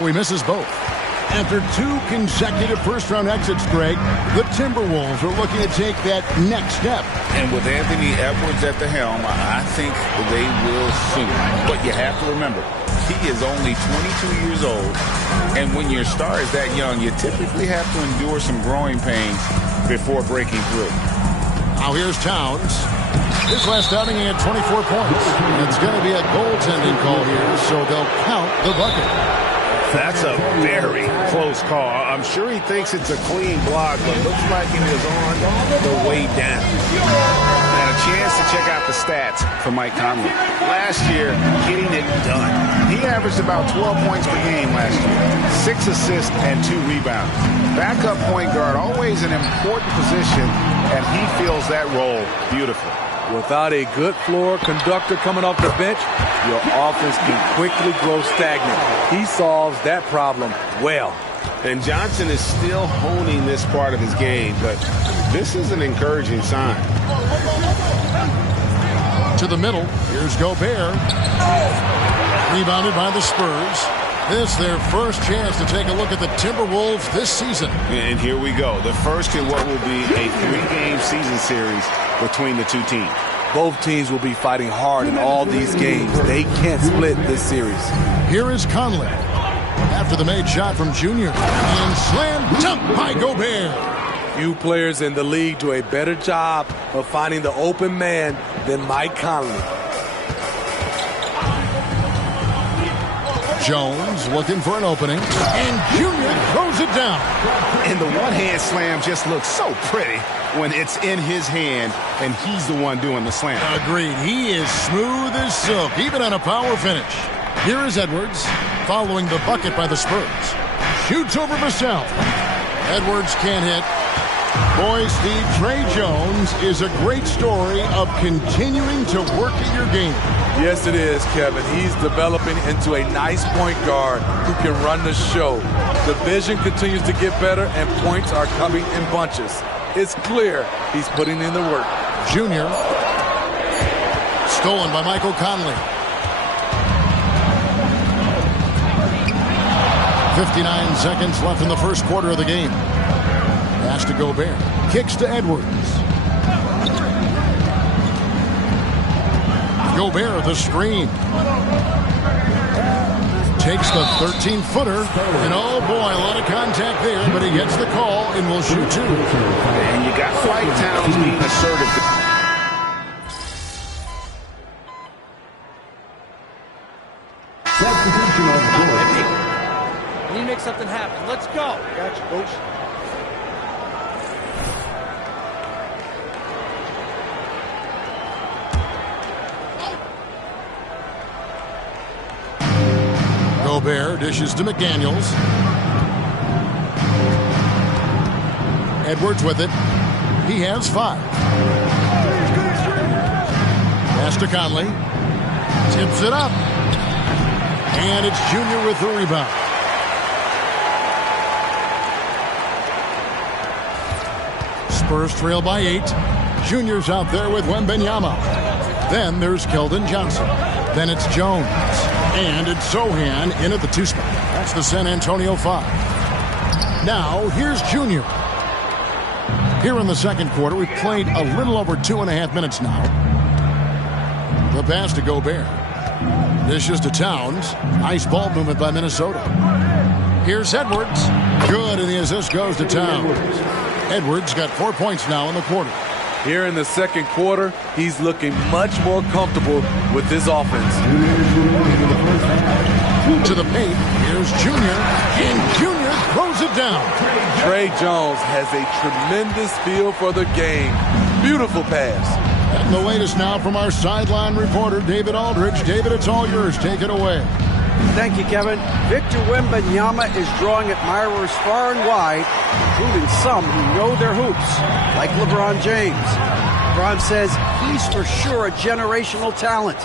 He misses both. After 2 consecutive first-round exits, Greg, the Timberwolves are looking to take that next step. And with Anthony Edwards at the helm, I think they will soon. But you have to remember, he is only 22 years old. And when your star is that young, you typically have to endure some growing pains before breaking through. Now here's Towns. His last outing, he had 24 points. It's going to be a goaltending call here, so they'll count the bucket. That's a very close call. I'm sure he thinks it's a clean block, but looks like it was on the way down. And a chance to check out the stats for Mike Conley. Last year, getting it done. He averaged about 12 points per game last year. 6 assists and 2 rebounds. Backup point guard, always an important position, and he fills that role beautifully. Without a good floor conductor coming off the bench, your offense can quickly grow stagnant. He solves that problem well. And Johnson is still honing this part of his game, but this is an encouraging sign. To the middle, here's Gobert. Rebounded by the Spurs. This their first chance to take a look at the Timberwolves this season. And here we go. The first in what will be a 3-game season series between the two teams. Both teams will be fighting hard in all these games. They can't split this series. Here is Conley. After the made shot from Junior. And slam dunk by Gobert. Few players in the league do a better job of finding the open man than Mike Conley. Jones looking for an opening. And Junior throws it down. And the one-hand slam just looks so pretty when it's in his hand and he's the one doing the slam. Agreed. He is smooth as silk, even on a power finish. Here is Edwards, following the bucket by the Spurs. Shoots over Vassell. Edwards can't hit. Boy, Steve, Trey Jones is a great story of continuing to work at your game. Yes, it is, Kevin. He's developing into a nice point guard who can run the show. The vision continues to get better, and points are coming in bunches. It's clear he's putting in the work. Junior. Stolen by Michael Conley. 59 seconds left in the first quarter of the game. Pass to Gobert. Kicks to Edwards. Gobert, the screen. Takes the 13-footer. And oh boy, a lot of contact there, but he gets the call and will shoot 2. And you got Flight Towns being assertive. We need to make something happen. Let's go. Gotcha, coach. Gobert dishes to McDaniels. Edwards with it. He has 5. Pass to Conley. Tips it up. And it's Junior with the rebound. Spurs trail by 8. Junior's out there with Wembanyama. Then there's Keldon Johnson. Then it's Jones. And it's Sohan in at the 2 spot. That's the San Antonio 5. Now, here's Junior. Here in the second quarter, we've played a little over 2.5 minutes now. The pass to Gobert. Dishes to Towns. Nice ball movement by Minnesota. Here's Edwards. Good, and the assist goes to Towns. Edwards got 4 points now in the quarter. Here in the second quarter, he's looking much more comfortable with his offense. To the paint, here's Junior, and Junior throws it down. Trey Jones has a tremendous feel for the game. Beautiful pass. And the latest now from our sideline reporter, David Aldridge. David, it's all yours. Take it away. Thank you, Kevin. Victor Wembanyama is drawing admirers far and wide, including some who know their hoops, like LeBron James. LeBron says he's for sure a generational talent.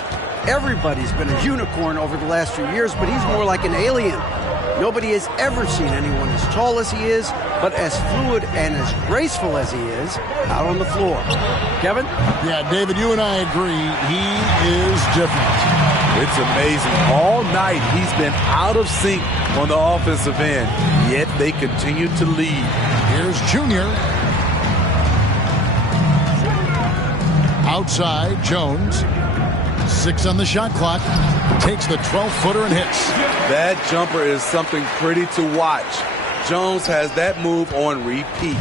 Everybody's been a unicorn over the last few years, but he's more like an alien. Nobody has ever seen anyone as tall as he is, but as fluid and as graceful as he is out on the floor. Kevin? Yeah, David, you and I agree. He is different. It's amazing. All night he's been out of sync on the offensive end, yet they continue to lead. Here's Junior. Outside, Jones. 6 on the shot clock. Takes the 12-footer and hits. That jumper is something pretty to watch. Jones has that move on repeat.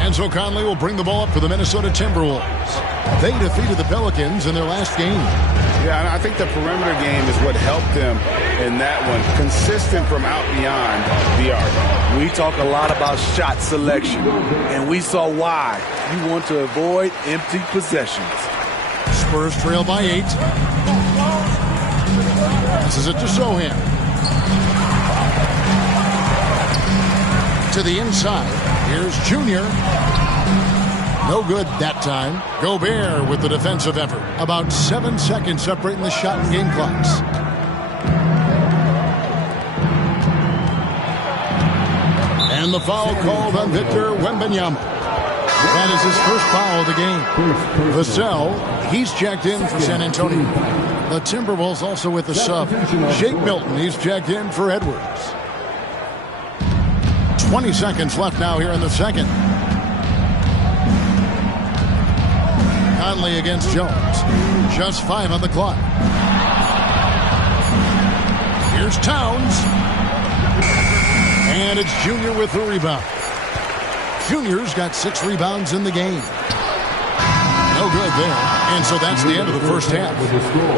Enzo Conley will bring the ball up for the Minnesota Timberwolves. They defeated the Pelicans in their last game. Yeah, and I think the perimeter game is what helped them in that one. Consistent from out beyond the arc. We talk a lot about shot selection, and we saw why. You want to avoid empty possessions. Spurs trail by 8. This is it to Sohan. To the inside. Here's Junior. No good that time. Gobert with the defensive effort. About 7 seconds separating the shot and game clocks. And the foul called on Victor Wembanyama. That is his first foul of the game. Vassell, he's checked in for San Antonio. The Timberwolves also with the sub. Shake Milton, he's checked in for Edwards. 20 seconds left now here in the second. Conley against Jones. Just 5 on the clock. Here's Towns. And it's Junior with the rebound. Junior's got 6 rebounds in the game. No good there. And so that's the end of the first half.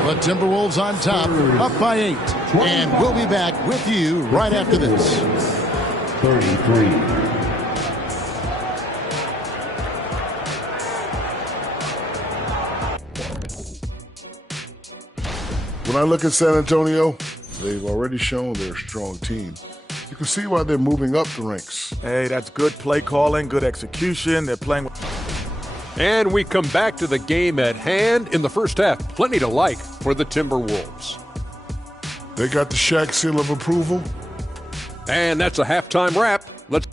The Timberwolves on top, up by 8. And we'll be back with you right after this. 33. When I look at San Antonio, they've already shown they're a strong team. You can see why they're moving up the ranks. Hey, that's good play calling, good execution. They're playing. And we come back to the game at hand in the first half. Plenty to like for the Timberwolves. They got the Shaq seal of approval. And that's a halftime wrap. Let's.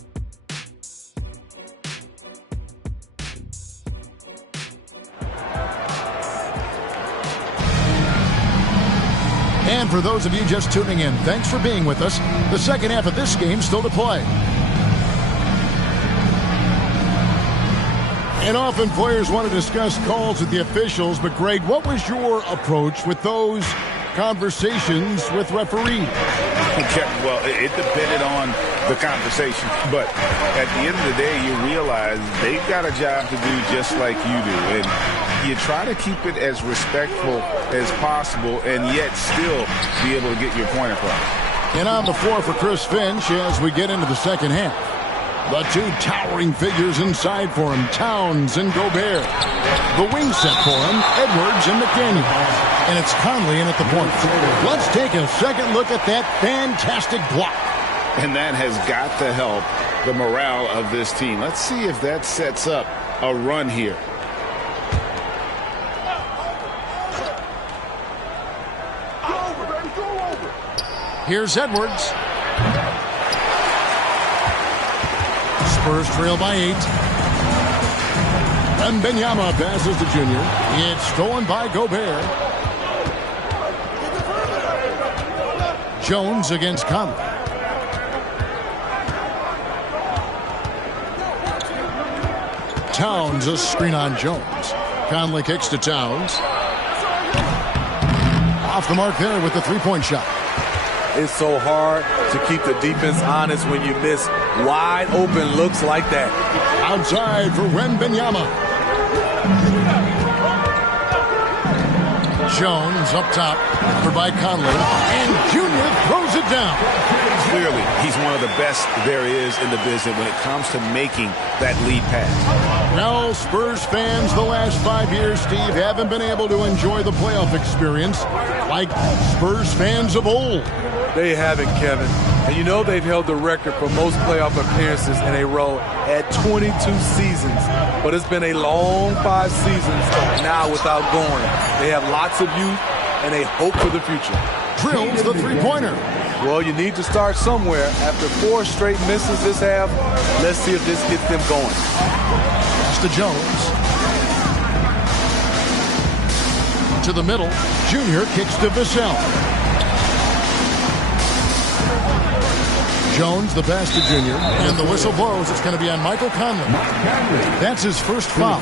And for those of you just tuning in, thanks for being with us. The second half of this game still to play. And often players want to discuss calls with the officials, but Greg, what was your approach with those conversations with referees? Okay, well, it depended on the conversation. But at the end of the day, you realize they've got a job to do just like you do. And you try to keep it as respectful as possible and yet still be able to get your point across. And on the floor for Chris Finch as we get into the second half. The 2 towering figures inside for him, Towns and Gobert. The wing set for him, Edwards and McDaniel. And it's Conley in at the point. Let's take a second look at that fantastic block. And that has got to help the morale of this team. Let's see if that sets up a run here. Here's Edwards. Spurs trail by 8. And Wembanyama passes to Junior. It's stolen by Gobert. Jones against Conley. Towns, a screen on Jones. Conley kicks to Towns. Off the mark there with the three-point shot. It's so hard to keep the defense honest when you miss wide open looks like that. Outside for Wembanyama. Jones up top for by Conley. And Junior throws it down. Clearly, he's one of the best there is in the business when it comes to making that lead pass. Well, Spurs fans, the last 5 years, Steve, haven't been able to enjoy the playoff experience like Spurs fans of old. They haven't, Kevin. And you know they've held the record for most playoff appearances in a row at 22 seasons. But it's been a long 5 seasons now without going. They have lots of youth and a hope for the future. Drills the three-pointer. Well, you need to start somewhere. After 4 straight misses this half, let's see if this gets them going. Pass to Jones. To the middle. Junior kicks to Vassell. Jones, the pass to Junior. And the whistle blows. It's going to be on Michael Conley. That's his first foul.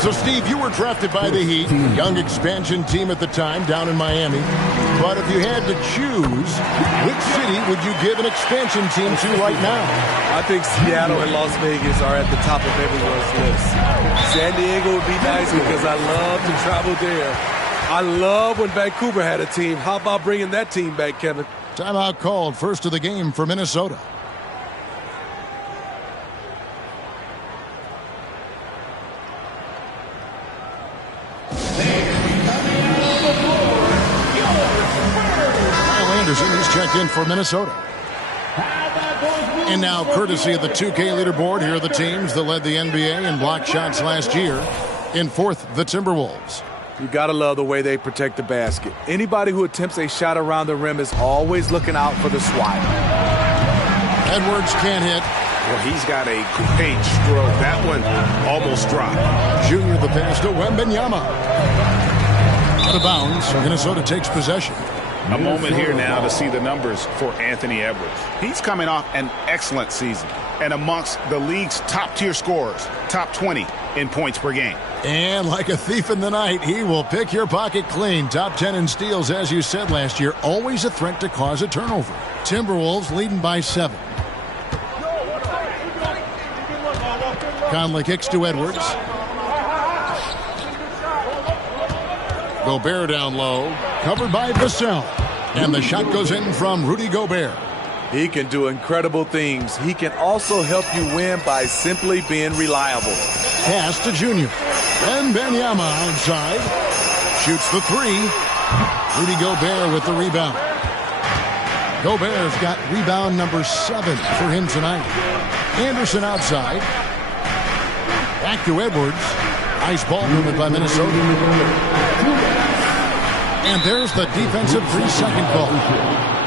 So, Steve, you were drafted by the Heat, young expansion team at the time down in Miami. But if you had to choose, which city would you give an expansion team to right now? I think Seattle and Las Vegas are at the top of everyone's list. San Diego would be nice because I love to travel there. I love when Vancouver had a team. How about bringing that team back, Kevin? Timeout called, first of the game for Minnesota. Kyle Anderson is checked in for Minnesota. And now, courtesy of the 2K leaderboard, here are the teams that led the NBA in block shots last year. In fourth, the Timberwolves. You gotta love the way they protect the basket. Anybody who attempts a shot around the rim is always looking out for the swat. Edwards can't hit. Well, he's got a great stroke. That one almost dropped. Junior the pass to Wembanyama. Out of bounds. Minnesota takes possession. A moment here now to see the numbers for Anthony Edwards. He's coming off an excellent season and amongst the league's top-tier scorers, top 20 in points per game. And like a thief in the night, he will pick your pocket clean. Top 10 in steals, as you said last year. Always a threat to cause a turnover. Timberwolves leading by 7. Conley kicks to Edwards. Gobert down low. Covered by Vassell. And the shot goes in from Rudy Gobert. He can do incredible things. He can also help you win by simply being reliable. Pass to Junior. Wembanyama outside. Shoots the 3. Rudy Gobert with the rebound. Gobert's got rebound number 7 for him tonight. Anderson outside. Back to Edwards. Nice ball movement by Minnesota. And there's the defensive 3-second call.